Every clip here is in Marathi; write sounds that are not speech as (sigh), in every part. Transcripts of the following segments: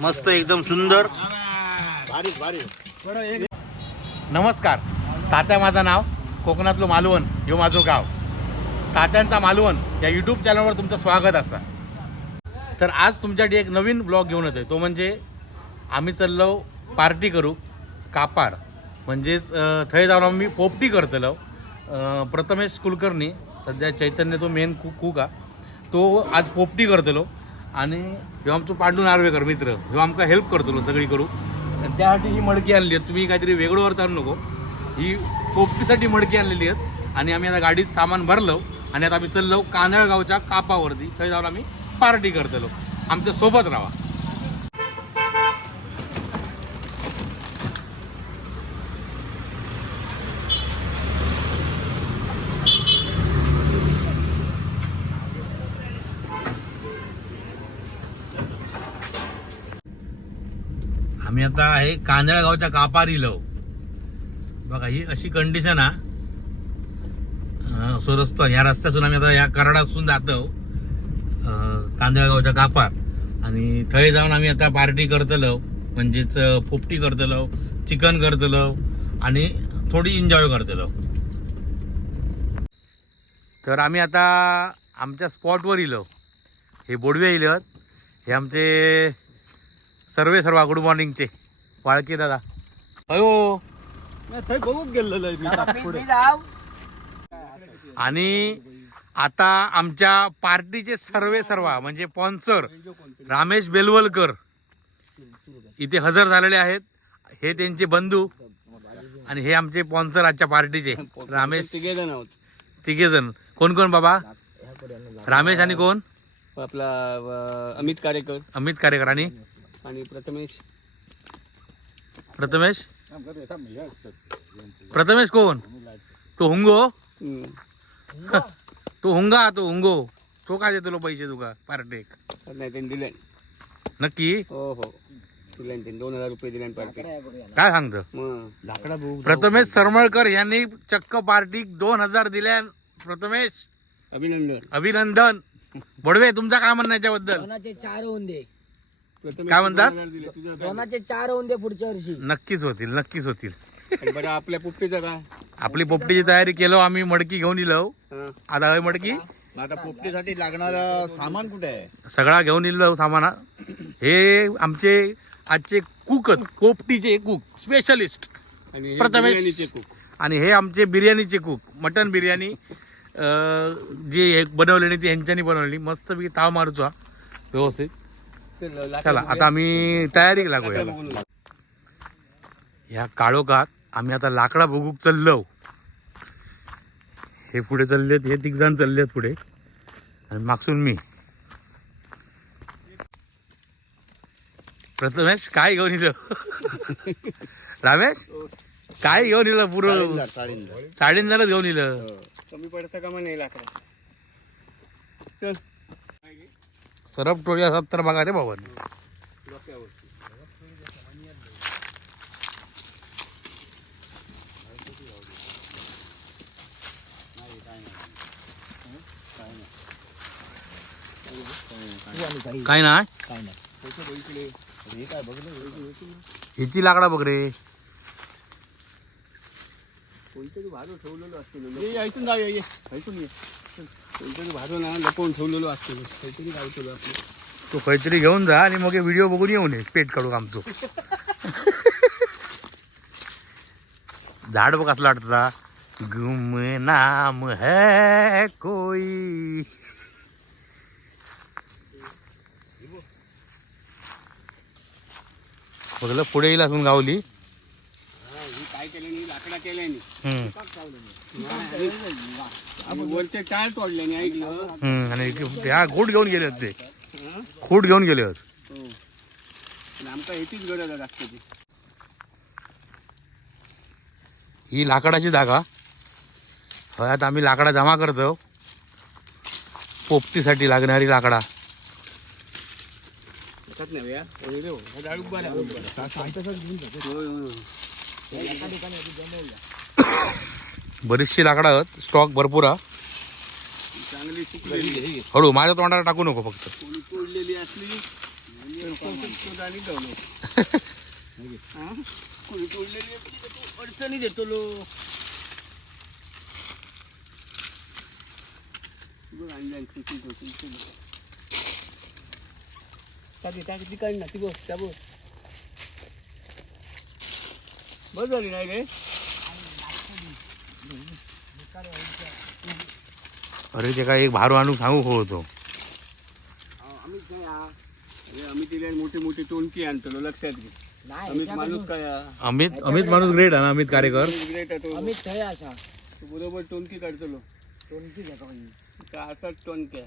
मस्त एकदम सुंदर. नमस्कार. तात्या माझं नाव कोकणातलं मालवण ह्यो माझं गाव. तात्यांचा मालवण या यूट्यूब चॅनलवर तुमचं स्वागत असा तर आज तुमच्यासाठी एक नवीन ब्लॉग घेऊन येतोय. तो म्हणजे आम्ही चाललो पार्टी करू कापार. म्हणजेच थंय जाऊन आम्ही पोपटी करतलो. प्रथमेश कुलकर्णी सध्या चैतन्य जो मेन कू कूक हा तो आज पोपटी करतलो आणि ह्यो आमचो पांडू नार्वेकर मित्र ह्यो आमकां हेल्प करतलो सगळी करू आणि त्यासाठी ही मडकी आणली आहेत. तुम्ही काहीतरी वेगळं वर नको. ही पोपटीसाठी मडकी आणलेली आहेत. आणि आम्ही आता गाडीत सामान भरलो आणि आता आम्ही चाललो कांदळगावच्या कापावरती. थंय जाऊन आम्ही पार्टी करतलो. आमच्यासोबत राहा आम्ही आता आहे कांदळगावच्या कापारी लव. बघा ही अशी कंडिशन हा असो रस्तो ह्या रस्त्यातून आम्ही आता या कराडातून जातो कांदळगावच्या कापार आणि थंय जाऊन आम्ही आता पार्टी करतलो म्हणजेच अं, पोपटी करतलो चिकन करतलो आणि थोडी एन्जॉय करतलो तर आम्ही आता आमच्या स्पॉटवर इलो हे बोडवे इलत हे आमचे सर्वे सर्वा गुड मॉर्निंगचे. वाळके दादा. अयो. थंय बघूक गेलेलो आणि आता आमच्या पार्टीचे सर्वे सर्वा म्हणजे स्पॉन्सर रामेश बेलवलकर. इथे हजर झालेले आहेत. हे त्यांचे बंधू आणि हे आमचे स्पॉन्सर आजच्या पार्टीचे. रामेश तिघे जण आहोत. तिघे जण कोण कोण बाबा? रामेश आणि कोण? आपला अमित कारेकर. अमित कारेकर आणि? आणि प्रथमेश. प्रथमेश? प्रथमेश कोण? तो हुंगो. (laughs) तो हुंगा तो हुंगो. तो काय देतो पैसे तुका? पार्टेक नाही त्यांनी दिले. नक्की? हो हो. दिले त्यांनी. दोन हजार रुपये दिले पार्टी काय सांगतं? प्रथमेश सरमळकर यांनी चक्क पार्टी दोन हजार दिल्या प्रथमेश? अभिनंदन. अभिनंदन. बडवे तुमचा काय म्हणणं याच्याबद्दल? चार होऊन दे. काय म्हणतात? दोनाचे चार होऊन दे पुढच्या वर्षी. नक्कीच होतील नक्कीच होतील. आणि बरं आपल्या पुप्पीचं काय आपली पोपटीची तयारी केलो आम्ही मडकी घेऊन इलो. हा. आता हवी मडकी? आता पोपटीसाठी लागणार सामान कुठे आहे? सगळा घेऊन इलो सामाना हे. आमचे आजचे कुक आहेत, पोपटीचे कुक स्पेशलिस्ट आणि हे प्रथमेश. आणि हे आमचे बिर्याणीचे कुक मटन बिर्याणी जे हे बनवलेली ती ह्यांच्यानी बनवलेली. मस्तपैकी ताव मारूचा व्यवस्थित. चला. आता आम्ही तयारी लागूया. ह्या काळोखात आम्ही आता लाकडा बघूक चाललो. हे पुढे चाललेत हे तिघ जण चाललेत पुढे. आणि मागसून मी. प्रथमेश काय घेऊन इलं (laughs) रामेश काय घेऊन इलं पुरं चाळींदार, चाळींदार. साडेनलाच घेऊन इलं कमी पडतं का मग नाही लाकडं? चल. सरप टोळी असतात तर बघा रे बाबा. काय ना काय नाही पैसे बघितले. हिची लाकडा बघ रे ठेवलेलं असतं भाजून ना लपवून ठेवलेलं असतं काहीतरी गावतो आपलं. तू काहीतरी घेऊन जा आणि मग व्हिडिओ बघून येऊन ये पेट काढू आमचं. (laughs) झाड बघ असलं वाटतं गुम नाम है कोई. बघलं पुढे येईल असून गावली. काय केल्याने लाकडा केल्याने हम्म, आणि ऐकलं? हम्म, ह्या खूट घेऊन गेले होते. हं? खूट घेऊन गेले होते. हो. आणि आमका ह्याचीच गरज आहे राष्ट्राची ही लाकडाची जागा होय आता आम्ही लाकडा जमा करतो. पोपटीसाठी लागणारी लाकडा. बरीचशी लाकडं आहेत. स्टॉक भरपूर हा चांगलं हळू माझ्या तोंडाला टाकू नको फक्त. कोणी तोडलेली (laughs) असली तर कौतुक आणि ठेवलो हा? कोणी तोडलेली असली तर तू अडचणी देतो लो. बघ. टाकी टाकी ती काढ ना ती बघ त्या बघ बस झाली नाही रे. अरे ते काय एक भारू आणून सांगू हो होतो आम्ही काय हा? अरे आम्ही तिला मोठी मोठी टोनकी आणतो लक्षात घे. नाही अमित माणूस काय हा? अमित अमित माणूस ग्रेट आहे ना अमित कार्यकर ग्रेट आहे तो. अमित थय असा? तो बरोबर टोनकी काढतो? का असाच टोनक्या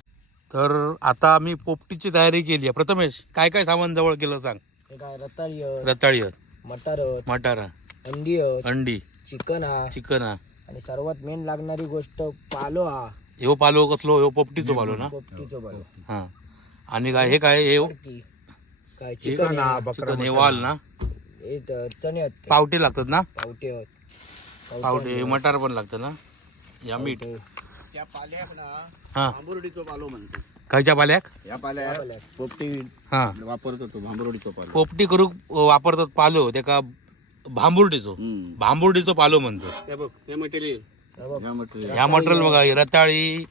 तर आता आम्ही पोपटीची तयारी केली आहे. प्रथमेश काय काय सामान जवळ केलं सांग? हे काय रताळी रताळी मटार मटार अंडी अंडी. चिकन हा चिकन हा आणि सर्वात मेन लागणारी गोष्ट पालो हा. ह्यो पालो कसलो? ह्यो पोपटीचो पालो ना? पोपटीचो पालो हा. आणि काय हे काय हे मटकी. काय चिकन हा, चिकन हे वाल ना? हे चणे आहेत ते. पावटे लागतात ना? पावटे आहेत. पावटे मटार पण लागतं ना? या मीठ. पावटे. त्या पाल्याक ना हा. भांबुर्डीचो पालो म्हणतो. खायच्या पाल्याक? या पाल्या पाल्याक. पोपटी हा. वापरतो तो भांबुर्डीचो पालो पोपटी करूक वापरतात पालो त्याका भांबुर्डीचो. हम्म. भांबुर्डीचो पालो म्हणतो हे बघ हे मटेरियल या ह्या मटेरियल बघा हे रताळी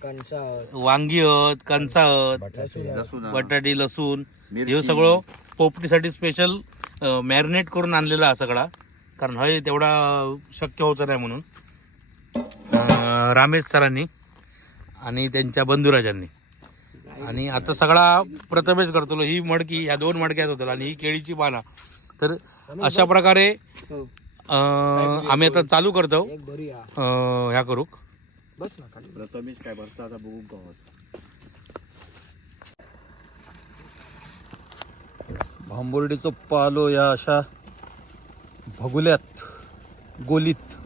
वांगी आहेत कणसा आहेत लसूण आहेत. लसूण हा. बटाटी लसूण. हे सगळं पोपटीसाठी स्पेशल मॅरिनेट करून आणलेला हा सगळा कारण हे तेवढा शक्य होतं नाही म्हणून रामेश सरांनी आणि त्यांच्या बंधुराजांनी आणि आता सगळा प्रथमेश करतो ही मडकी ह्या दोन मडक्यात होतात आणि ही केळीची पाना तर अशा प्रकारे हो. आम्ही आता चालू करतो. एक भरी हा अं, ह्या करूक बस ना खाली. प्रथमेश काय भरता आता बघू गावात भांबुर्डीचो पालो या अशा भगुल्यात गोलीत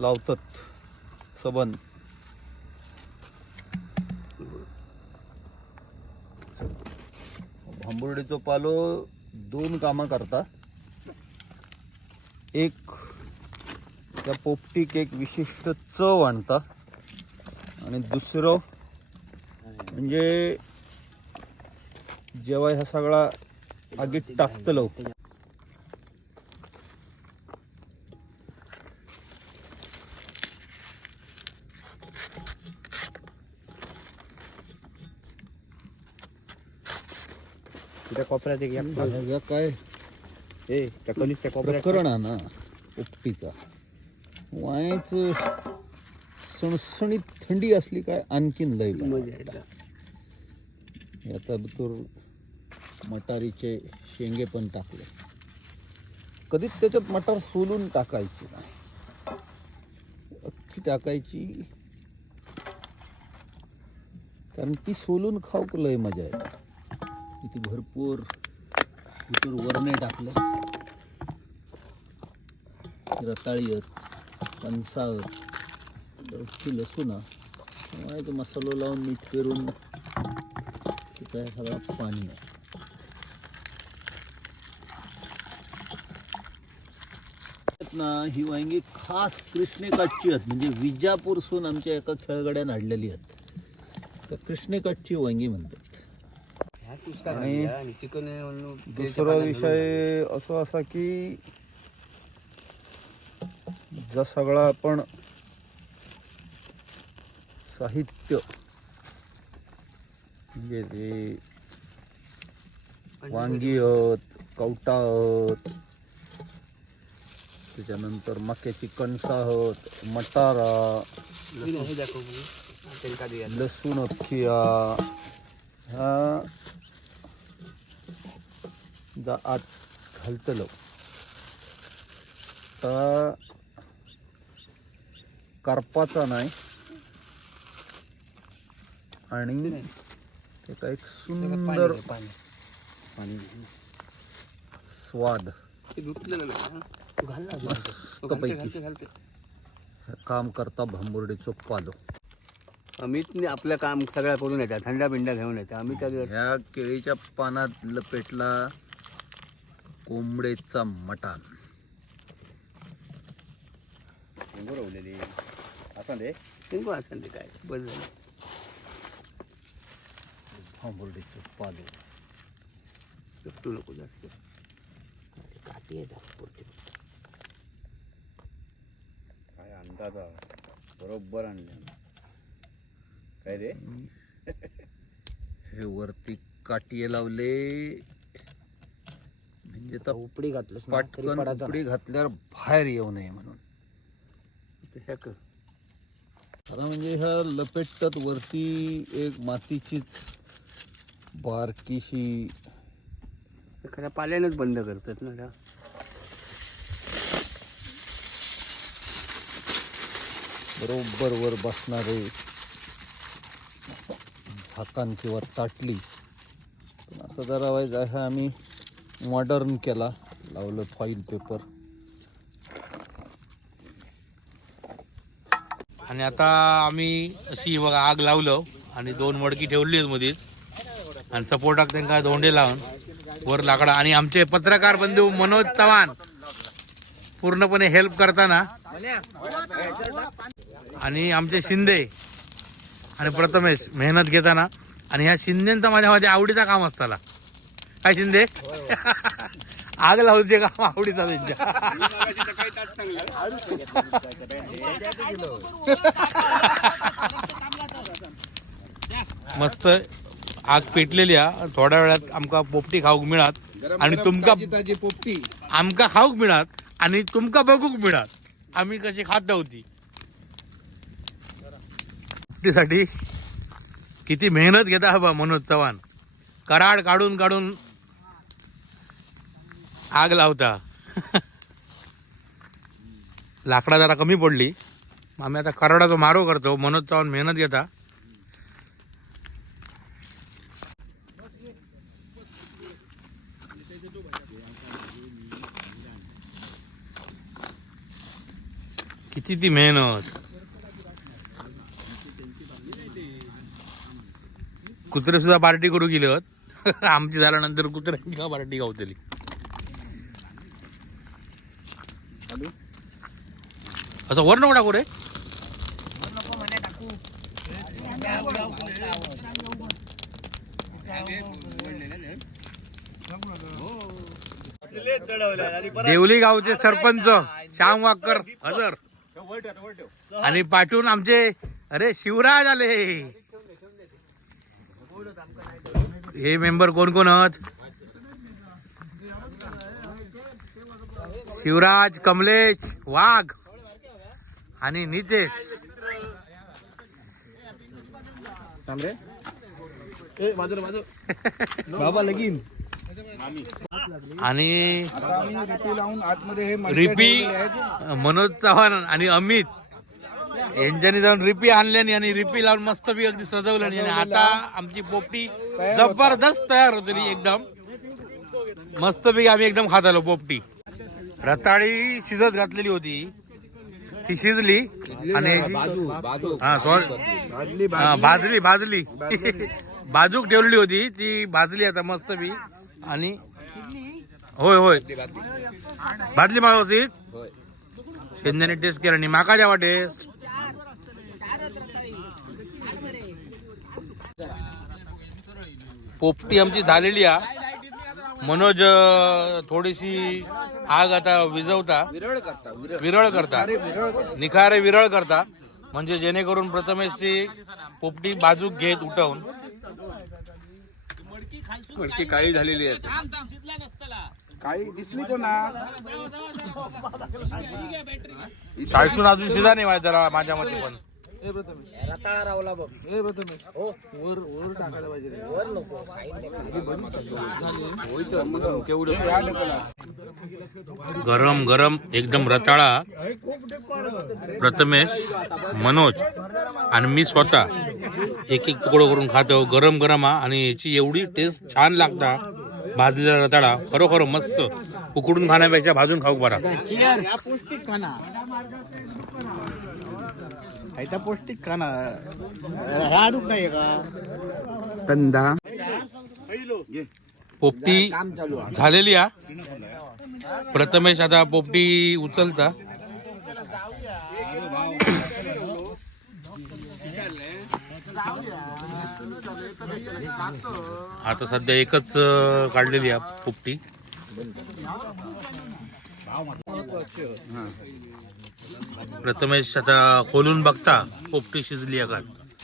लावतात सबन. भांबुर्डीचो पालो दोन कामां करता. एक त्या पोपटीक एक विशिष्ट चव आणता आणि दुसरं म्हणजे जेव्हा ह्या सगळा आगीत टाकतलो कोपऱ्यात एक काय? ए त्या प्रकरण ना पोपटीचा वायच सणसणीत थंडी असली काय आणखीन लय. आता तर मटारीचे शेंगे पण टाकले. कधीच त्याच्यात मटार सोलून टाकायची नाही. अख्खी टाकायची. कारण ती सोलून खाऊक लय मजा येते. किती भरपूर इतर वरणे टाकले. रताळी आहेत कणसा आहेत लसूण आहे तो मसालो लावून मीठ पेरून तिथं सगळा पाणी. आहे ना ही वांगी खास कृष्णेकाठची आहेत. म्हणजे विजापूरसून आमच्या एका खेळगड्यान हाडलेली आहेत. तर कृष्णेकाठची वांगी म्हणतात. आणि चिकन दुसरा विषय असो असा की जा सगळा आपण साहित्य म्हणजे ते वांगी आहेत कवटा आहेत त्याच्यानंतर मक्याची कणसा आहेत मटारा लसूण. अख्खिया ह्या जा आत घालतलो. तर करपाचा नाही. आणि त्याचा एक सुंदर स्वाद. मस्तपैकी हे? काम करता भांबुर्डीचो पालो. अमितने आपलं काम सगळं करून येतात थंडा बिंडा घेऊन येतात त्या ह्या केळीच्या पानात लपेटला कोंबडेचा मटान शिंगो असं ते काय. बस झालं. भांबर्डीचं पालो तू नको जास्त. काठी आहे जास्त. काय अंदाजा बरोबर आणले. काय रे? हे वरती काटिये लावले. तर उपडी तरी पाटकन उपडी घातल्यावर बाहेर येऊ नये म्हणून. आता म्हणजे ह्या लपेटतात वरती एक मातीचीच बारकीशी एखाद्या पाल्यानंच बंद करतात ना त्या. बरोबर वर बसणारे झाकांची वर ताटली. आता जरा वाईज आहे आम्ही मॉडर्न केला. लावलं फॉईल पेपर आणि आता आम्ही अशी बघा आग लावलं आणि दोन मडकी ठेवली आहेत मध्येच आणि सपोर्टाक त्यांना धोंडे लावून वर लाकडा. आणि आमचे पत्रकार बंधू मनोज चव्हाण पूर्णपणे हेल्प करताना. आणि आमचे शिंदे आणि प्रथमेश मेहनत घेताना. आणि ह्या शिंदेचा माझ्या माझ्या आवडीचा काम असताना काय शिंदे आग लावूचे काम आवडीचा त्यांच्या मस्त आग पेटलेली आहे थोड्या वेळात आमका पोपटी खाऊक मिळात. आणि तुमका पोपटी. आमका खाऊक मिळात आणि तुमका बघूक मिळात. आम्ही कशी खात होती पोपटीसाठी किती मेहनत घेता हवा मनोज चव्हाण. कराड काढून काढून आग लावता. लाकडा जरा कमी पडली. आम्ही आता करडाचा मारो करतो. मनोज चावून मेहनत घेता. किती ती मेहनत. कुत्रे सुद्धा पार्टी करू गेले (laughs) आमची झाल्यानंतर कुत्र्यांची का पार्टी गावतली असं वर नको टाकू रे. देवली गावचे सरपंच श्याम वाकर हजर. आणि पाठवून आमचे अरे शिवराज आले. हे मेंबर कोण कोण आहेत? शिवराज कमलेश वाघ. आणि नितेश. (laughs) बाबा लगीन. आणि रिपी मनोज चव्हाण आणि अमित. यांच्यानी जाऊन रिपी आणल्यानी आणि रिपी लावून मस्त बी अगदी सजवल्यानी आणि आता आमची पोपटी जबरदस्त तयार होतली एकदम. मस्त पैकी आम्ही एकदम खात आलो पोपटी. रताळी शिजत घातलेली होती. ती शिजली आणि हा सॉरी हा, भाजली भाजली (laughs) बाजूक ठेवलेली होती ती भाजली आता मस्त बी. आणि होय होय. भाजली मला होती. शेंद्याने टेस्ट केला आणि माका द्यावा टेस्ट पोपटी आमची झालेली आहे मनोज थोडीशी आग आता विजवता विरळ करता. विरळ विरळ करता निखारे विरळ करता. म्हणजे जेणेकरून प्रथमेश ती पोपटी बाजूक घेत उठवून. मडकी काळी झालेली आहे. काळी दिसली कोणा? शाळेतून अजून शिजा नाही माझ्या मते पण. रताळा रावला बघ. हो. वर वर टाकायला पाहिजे वर नको गरम गरम एकदम रताळा. प्रथमेश मनोज आणि मी स्वतः एक एक तुकडं करून खातो गरम गरम हा. आणि याची एवढी टेस्ट छान लागता. भाजलेला रताळा. खरोखर मस्त. उकडून खाण्यापेक्षा भाजून खाऊ बरा. खायचा पौष्टिक खाना. राडूक नाही का? कंदा. पोपटी झालेली आ प्रथमेश आता पोपटी उचलता. आता सध्या एकच काढलेली आहे पोपटी. प्रथमेश आता खोलून बघता पोपटी शिजली आहे का?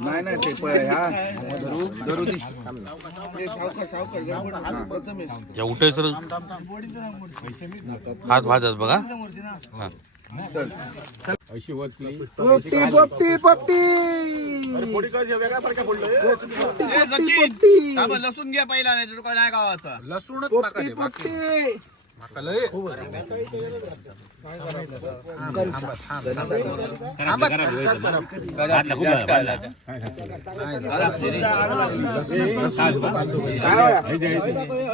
नाही नाही ते. हे. प्रथमेश. या उठाय सर. हात भाजत बघा. हा. अशी वचली पोपटी. पोपटी पोपटी. लसूण घ्या पहिला नाही तुला नाही गावाचा. पोपटी पोपटी.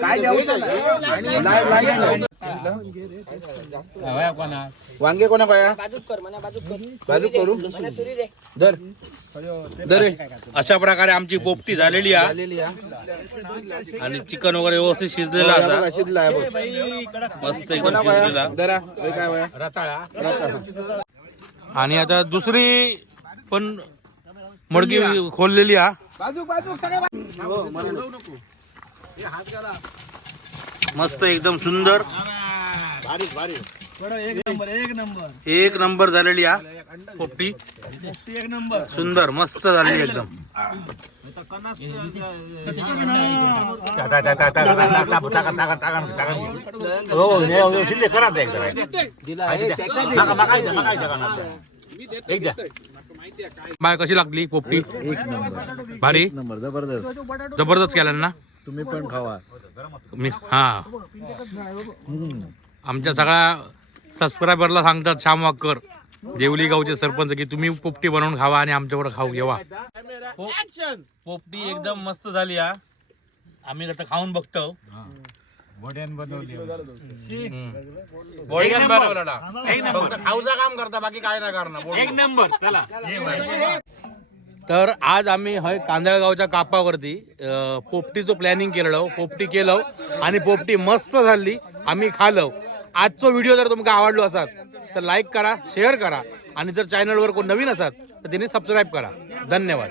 काय द्यावं? वांगे कोणा पाया? बाजू करू दर दर. अशा प्रकारे आमची पोपटी झालेली आहे. आणि चिकन वगैरे व्यवस्थित शिजलेलं बघा, असा शिजला. मस्त एकदम शिजलेला पाया दरा हे काय पाया? रताळा. आणि आता दुसरी पण मडकी खोललेली आहे. बाजू बाजू सगळे बाजू. मस्त एकदम सुंदर. एक नंबर झालेली हा पोपटी. सुंदर मस्त झालेली एकदम. बाय कशी लागली पोपटी? भारी? जबरदस्त. जबरदस्त केल्यांना तुम्ही पण खावा. मी हा. आमच्या सगळ्या सबस्क्रायबरला सांगतात श्याम वाकर देवली गावचे सरपंच की तुम्ही पोपटी बनवून खावा आणि आमच्यावर खाऊ घेवा. पोपटी एकदम मस्त झाली हा. आम्ही आता खाऊन बघतो. खाऊचा काम करता बाकी काय नाही करणार. एक नंबर. चला. तर आज आम्ही हय कांदळगावच्या कापावरती पोपटीचं प्लॅनिंग केलं पोपटी केलं आणि पोपटी मस्त झाली आम्ही खालो आजचा व्हिडिओ जर तुमका आवडलो असाल तर लाईक करा शेअर करा आणि जर चॅनलवर कोण नवीन असाल तर त्यांनी सबस्क्राईब करा. धन्यवाद.